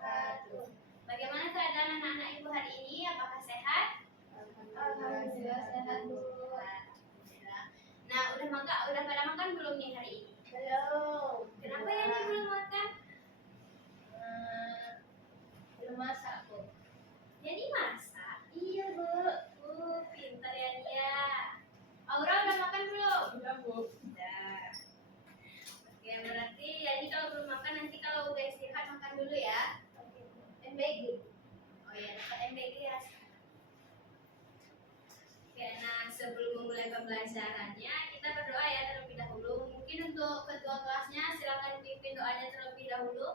wabarakatuh. Bagaimana keadaan anak-anak ibu hari ini? Apakah sehat? Alhamdulillah sehat, Bu. Alhamdulillah. Nah, udah pada makan belum nih hari ini? Belum. Kenapa ya nih belum makan? Belum masak, Bu. Jadi masak. Iya, Bu. Pintar ya dia. Aura udah makan belum? Udah, Bu. Udah. Oke, berarti ya ini kalau belum makan nanti kalau udah istirahat makan dulu ya. MBG. Oh ya, dapat MBG ya. Oke, nah sebelum memulai pembelajarannya kita berdoa ya terlebih dahulu. Mungkin untuk ketua kelasnya silakan pimpin doanya terlebih dahulu.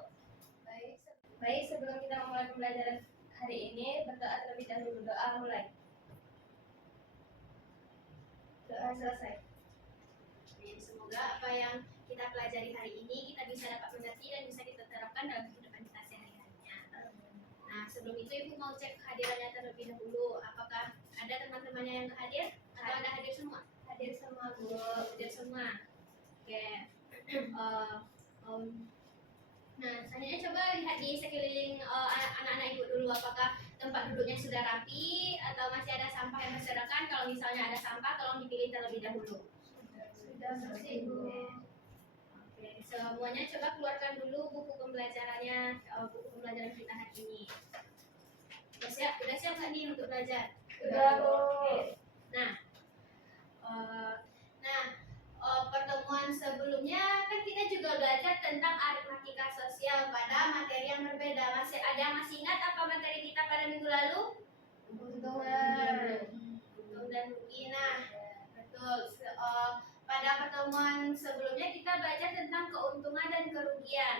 Baik, sebelum kita memulai pembelajaran hari ini, berdoa terlebih dahulu. Doa mulai. Doa selesai. Amin. Semoga apa yang kita pelajari hari ini kita bisa dapat mengerti dan bisa kita terapkan dalam kehidupan kita sehari-harinya. Nah, sebelum itu Ibu mau cek kehadirannya terlebih dahulu. Apakah ada teman-temannya yang hadir atau ada hadir semua? Hadir semua, Bu. Hadir semua. Oke. Nah, selanjutnya coba lihat di sekeliling anak-anak ibu dulu. Apakah tempat duduknya sudah rapi atau masih ada sampah yang berserakan? Kalau misalnya ada sampah, tolong dipilih terlebih dahulu. Sudah bersih, Bu. Oke, semuanya coba keluarkan dulu buku pembelajarannya, buku pembelajaran kita hari ini. Udah siap nggak nih untuk belajar? Sudah, Bu. Oke. Pertemuan sebelumnya kan kita juga belajar tentang aritmatika sosial pada materi yang berbeda. Ada yang masih ingat apa materi kita pada minggu lalu? Keuntungan. Untung dan rugi. Nah, betul. Pada pertemuan sebelumnya kita belajar tentang keuntungan dan kerugian.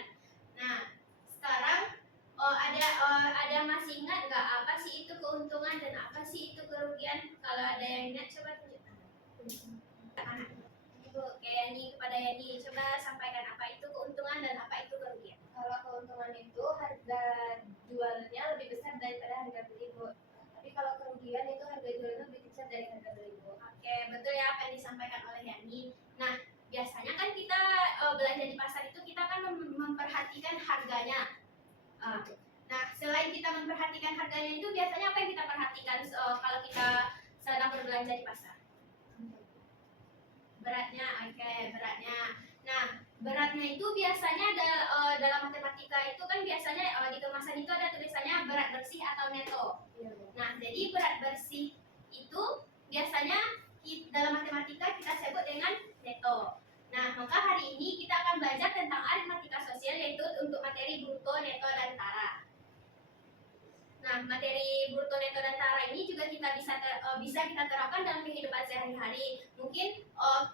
Nah, sekarang ada masih ingat nggak apa sih itu keuntungan dan apa sih itu kerugian? Kalau ada yang ingat coba tunjukkan. Ibu Yani kepada Yani coba sampaikan apa itu keuntungan dan apa itu kerugian. Kalau keuntungan itu harga jualnya lebih besar daripada harga beli, Bu. Tapi kalau kerugian itu harga jualnya lebih kecil dari harga beli, Bu. Oke, betul ya apa yang disampaikan oleh Yani. Nah, biasanya kan kita belanja di pasar itu kita kan memperhatikan harganya. Nah, selain kita memperhatikan harganya itu biasanya apa yang kita perhatikan kalau kita sedang berbelanja di pasar? Beratnya, oke, beratnya. Nah, beratnya itu biasanya dalam matematika itu kan biasanya di kemasan itu ada tulisannya berat bersih atau neto. Nah, jadi berat bersih itu biasanya dalam matematika kita sebut dengan neto. Nah, maka hari ini kita akan belajar tentang aritmatika sosial yaitu untuk materi bruto, neto, dan tara. Nah, materi bruto, neto, dan tara ini juga kita bisa kita terapkan dalam kehidupan sehari-hari. Mungkin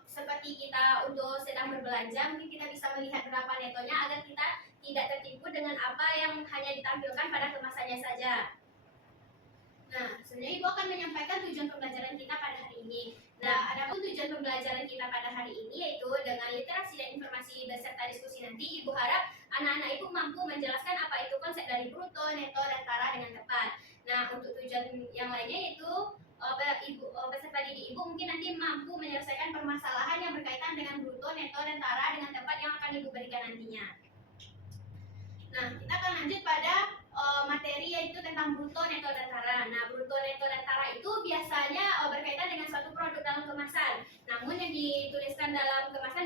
seperti kita untuk sedang berbelanja, mungkin kita bisa melihat berapa netonya agar kita tidak tertipu dengan apa yang hanya ditampilkan pada kemasannya saja. Nah, sebenarnya Ibu akan menyampaikan tujuan pembelajaran kita pada hari ini. Nah, adapun tujuan pembelajaran kita pada hari ini yaitu dengan literasi dan informasi beserta diskusi nanti, Ibu harap anak-anak Ibu mampu menjelaskan apa itu konsep dari bruto, neto, dan tara dengan tepat. Nah, untuk tujuan yang lainnya yaitu peserta didik Ibu mungkin nanti mampu menyelesaikan permasalahan yang berkaitan dengan bruto, neto, dan tara dengan tepat yang akan Ibu berikan nantinya. Nah, kita akan lanjut pada materi yaitu tentang bruto, neto, dan tara. Nah, bruto, neto, dan tara itu biasanya berkaitan dengan suatu produk dalam kemasan. Namun yang dituliskan dalam kemasan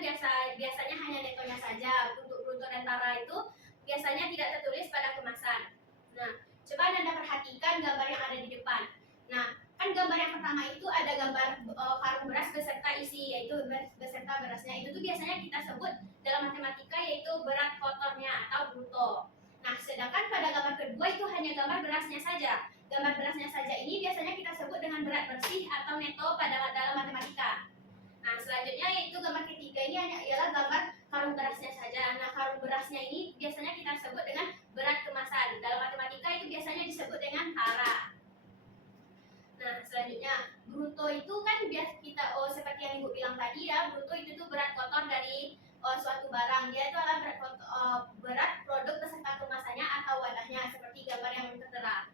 biasanya hanya netonya saja. Untuk bruto dan tara itu biasanya tidak tertulis pada kemasan. Nah, coba Anda perhatikan gambar yang ada di depan. Nah, kan gambar yang pertama itu ada gambar karung beras beserta isi yaitu beserta berasnya. Itu tuh biasanya kita sebut dalam matematika yaitu berat kotornya atau bruto. Nah, sedangkan pada gambar kedua itu hanya gambar berasnya saja. Gambar berasnya saja ini biasanya kita sebut dengan berat bersih atau neto pada dalam matematika. Nah, selanjutnya yaitu gambar ketiga ini ialah gambar karung berasnya saja. Nah, karung berasnya ini biasanya kita sebut dengan berat kemasan. Dalam matematika itu biasanya disebut dengan tara. Nah, selanjutnya bruto itu kan kita seperti yang Ibu bilang tadi ya, bruto itu tuh berat kotor dari suatu barang. Dia itu adalah berat produk beserta kemasannya atau wadahnya seperti gambar yang tertera.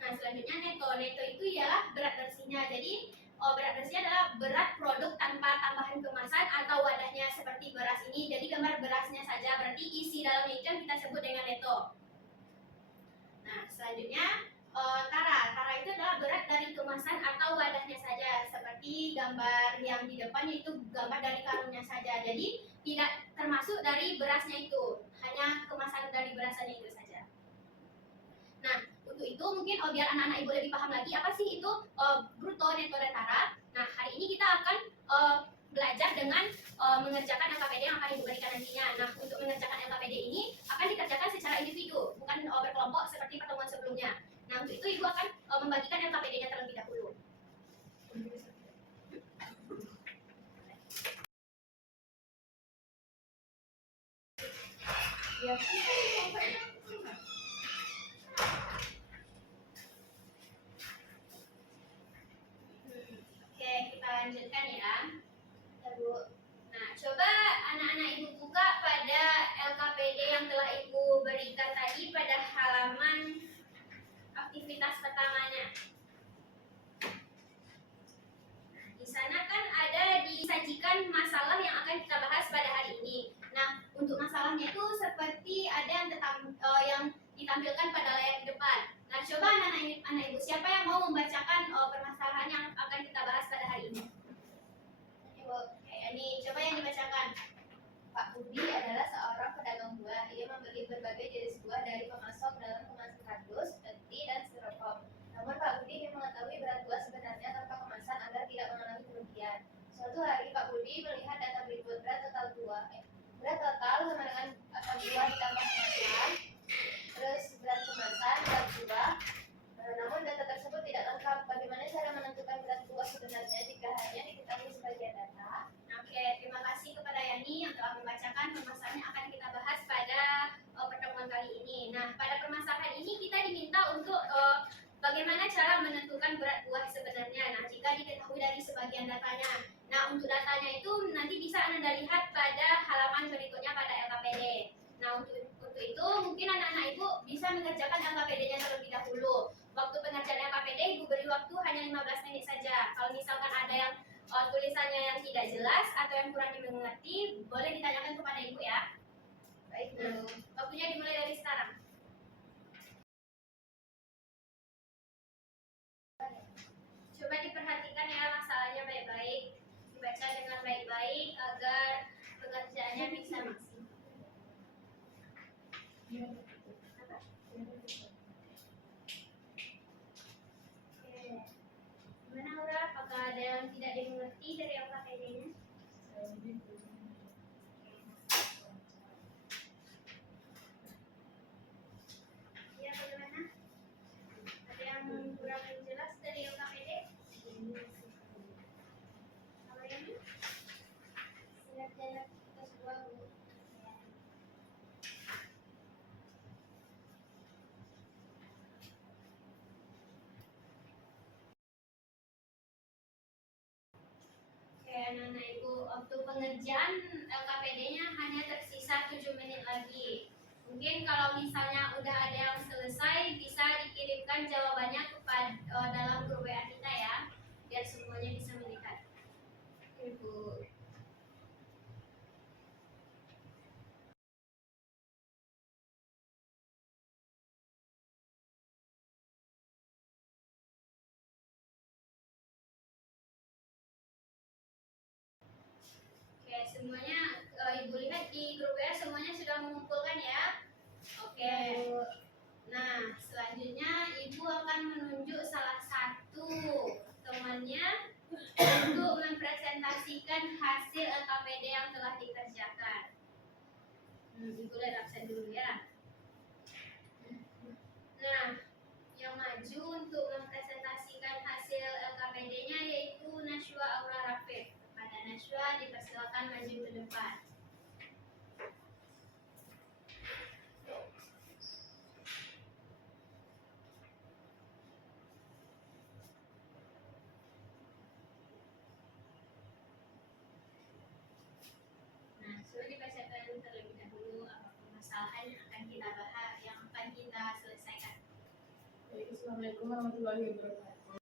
Nah, selanjutnya neto. Neto itu ialah berat bersihnya. Jadi berat bersih adalah berat produk tanpa tambahan kemasan atau wadahnya seperti beras ini. Jadi gambar berasnya saja, berarti isi dalamnya itu yang kita sebut dengan neto. Nah, selanjutnya tara itu adalah berat dari kemasan atau wadahnya saja, seperti gambar yang di depan itu gambar dari karungnya saja. Jadi tidak termasuk dari berasnya itu, hanya kemasan dari berasannya itu saja. Nah, untuk itu mungkin biar anak-anak ibu lebih paham lagi apa sih itu bruto, neto, dan tara. Nah, hari ini kita akan belajar dengan mengerjakan LKPD yang akan ibu berikan nantinya. Nah, untuk mengerjakan LKPD ini akan dikerjakan secara individu, bukan berkelompok seperti pertemuan sebelumnya. Nah, untuk itu ibu akan membagikan LKPD-nya terlebih dahulu. Ya. Oke, kita lanjutkan ya. Ya, Bu. Nah, coba anak-anak ibu buka pada LKPD yang telah ibu berikan tadi pada halaman aktivitas pertamanya. Di sana kan ada disajikan masalah yang akan kita bahas pada hari ini. Nah, untuk masalahnya itu seperti ada yang ditampilkan pada layar di depan. Nah, coba anak ibu siapa yang mau membacakan permasalahan yang akan kita bahas pada hari ini? Ibu, ini coba yang dibacakan. Pak Budi adalah seorang pedagang buah. Ia membeli berbagai jenis buah dari pemasok dalam kemasan kardus, peti, dan styrofoam. Namun Pak Budi ingin mengetahui berat buah sebenarnya tanpa kemasan agar tidak mengalami kerugian. Suatu hari Pak Budi melihat data berikut berat total buah sama dengan buah ditambah kemasan, terus berat kemasan, berat buah. Namun data tersebut tidak lengkap. Bagaimana cara menentukan berat buah sebenarnya jika hanya diketahui sebagian data? Oke, terima kasih kepada Yani yang telah membacakan permasalahan yang akan kita bahas pada pertemuan kali ini. Nah, pada permasalahan ini kita diminta untuk bagaimana cara menentukan berat buah sebenarnya. Nah, jika diketahui dari sebagian datanya. Nah, untuk datanya itu nanti bisa Anda lihat pada halaman berikutnya pada LKPD. Nah, untuk itu mungkin anak-anak ibu bisa mengerjakan LKPD-nya terlebih dahulu. Waktu pengerjaan LKPD ibu beri waktu hanya 15 menit saja. Kalau misalkan ada yang tulisannya yang tidak jelas atau yang kurang dimengerti, boleh ditanyakan kepada ibu ya. Baik, Bu. Nah, waktunya dimulai dari sekarang. Coba diperhatikan ya masalahnya baik-baik, dibaca dengan baik-baik agar pengerjaannya bisa maksimal. Gimana Aura? Apakah ada yang tidak dimengerti dari LKPD-nya? Ya, bagaimana? Ada yang kurang jelas dari LKPD? Kalau ini? Siap-siap kita semua, Bu. Oke, anak-anak ibu, waktu pengerjaan LKPD-nya hanya tersisa 7 menit lagi. Mungkin kalau misalnya udah ada yang selesai, bisa dikirimkan jawabannya kepada dalam grup WA kita ya, biar semuanya bisa melihat. Ibu. Oke, semuanya ibu lihat di grup WA semuanya sudah mengumpulkan ya. Oke. Nah, selanjutnya ibu akan menunjuk salah satu temannya untuk mempresentasikan hasil LKPD yang telah dikerjakan. Ibu lihat absen dulu ya. Nah, yang maju untuk mempresentasikan hasil LKPD-nya yaitu Nashwa Aura Rafiq. Kepada Nashwa dipersilakan maju ke depan. Nah, sudah dibacakan terlebih dahulu apa permasalahan yang akan kita bahas, yang akan kita selesaikan. Assalamualaikum warahmatullahi wabarakatuh.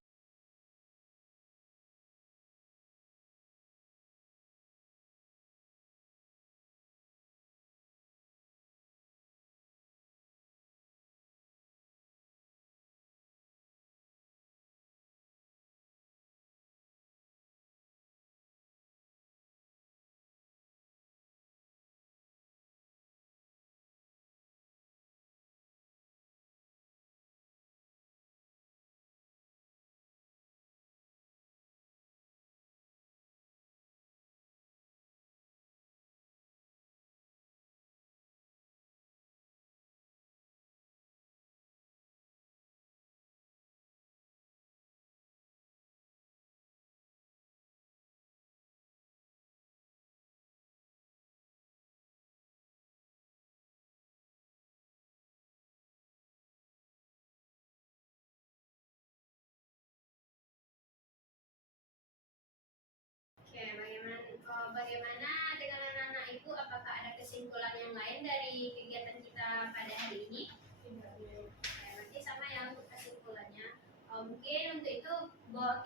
dari kegiatan kita pada hari ini? Berarti sama ya untuk kesimpulannya. Mungkin untuk itu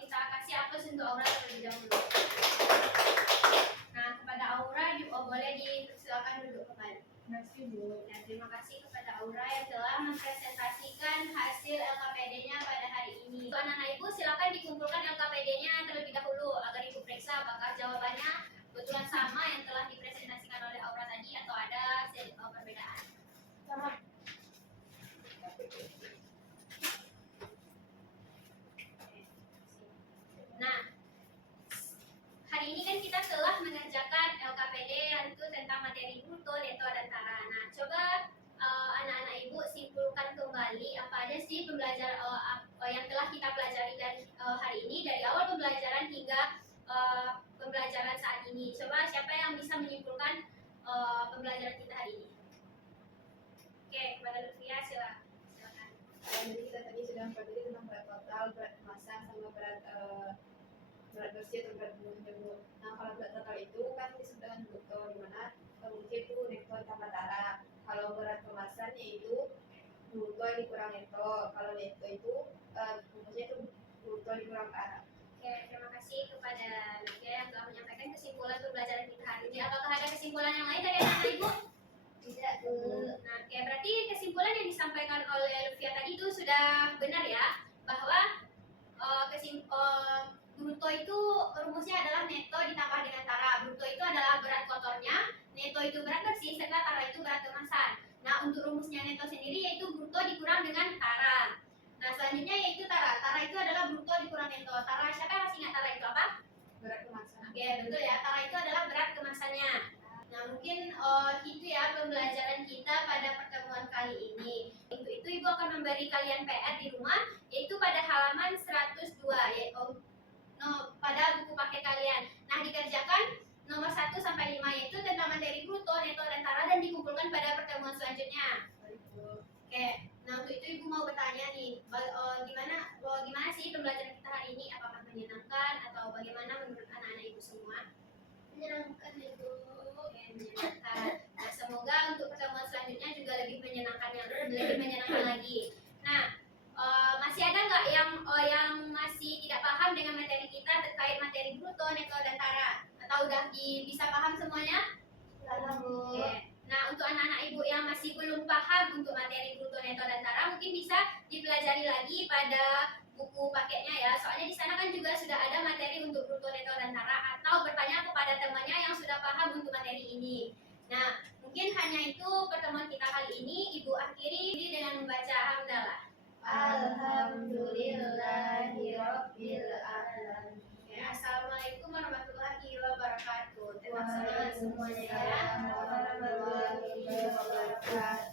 kita kasih aplaus untuk Aura terlebih dahulu. Nah, kepada Aura boleh dipersilakan duduk kembali. Ya, terima kasih kepada Aura yang telah mempresentasikan hasil LKPD-nya pada hari ini. Untuk anak-anak ibu silakan dikumpulkan LKPD-nya terlebih dahulu agar ibu periksa apakah jawabannya betulan sama yang telah dipresentasikan oleh Aura tadi atau ada perbedaan. Sama. Nah, hari ini kan kita telah mengerjakan LKPD yaitu tentang materi bruto, neto, dan tara. Nah, coba anak-anak ibu simpulkan kembali apa aja sih pembelajaran yang telah kita pelajari dari hari ini dari awal pembelajaran hingga pembelajaran saat ini. Coba siapa yang bisa menyimpulkan pembelajaran kita hari ini? Oke, kepada Lutfia silakan. Jadi kita tadi sudah mempelajari tentang berat total, berat kemasan, sama berat bersih atau berat bumbu. Nah, kalau berat total itu kan disebut dengan bruto, di mana kemudian itu neto tambah tara. Kalau berat kemasan yaitu bruto dikurang neto. Kalau neto itu rumusnya itu bruto dikurang tara. Oke, terima kasih kepada Lutfia yang telah menyampaikan kesimpulan pembelajaran kita hari ini. Apakah ada kesimpulan yang lain dari anak-anak ibu? Tidak. Nah, oke, berarti kesimpulan yang disampaikan oleh Lutfia tadi itu sudah benar ya, bahwa bruto itu rumusnya adalah neto ditambah dengan tara. Bruto itu adalah berat kotornya, neto itu berat bersih, serta tara itu berat kemasan. Nah, untuk rumusnya neto sendiri yaitu bruto dikurang dengan tara. Nah, selanjutnya yaitu tara. Tara itu adalah bruto dikurang neto. Tara, siapa yang masih ingat tara itu apa? Berat kemasan. Oke, betul ya. Tara itu adalah berat kemasannya. Nah, mungkin itu ya pembelajaran kita pada pertemuan kali ini. Untuk itu Ibu akan memberi kalian PR di rumah, yaitu pada halaman 102, yaitu pada buku paket kalian. Nah, dikerjakan nomor 1 sampai 5 yaitu tentang materi bruto, neto, dan tara dan dikumpulkan pada pertemuan selanjutnya. Oke, nah untuk itu Ibu mau bertanya nih, gimana sih pembelajaran kita hari ini? Apakah menyenangkan atau bagaimana menurut anak-anak Ibu semua? Menyenangkan itu. Oke, menyenangkan. Nah, semoga untuk pertemuan selanjutnya juga lebih menyenangkan lagi. Nah, masih ada nggak yang masih tidak paham dengan materi kita terkait materi bruto, neto, dan tara? Atau udah bisa paham semuanya? Oke. Nah, untuk anak-anak ibu yang masih belum paham untuk materi bruto, neto, dan tara mungkin bisa dipelajari lagi pada buku paketnya ya. Soalnya di sana kan juga sudah ada materi untuk bruto, neto, dan tara, atau bertanya kepada temannya yang sudah paham untuk materi ini. Nah, mungkin hanya itu pertemuan kita kali ini. Ibu akhiri dengan membaca hamdalah. Alhamdulillahirabbil alamin. Ya, assalamualaikum warahmatullahi wabarakatuh. Terima kasih semuanya ya. Warahmatullahi wabarakatuh.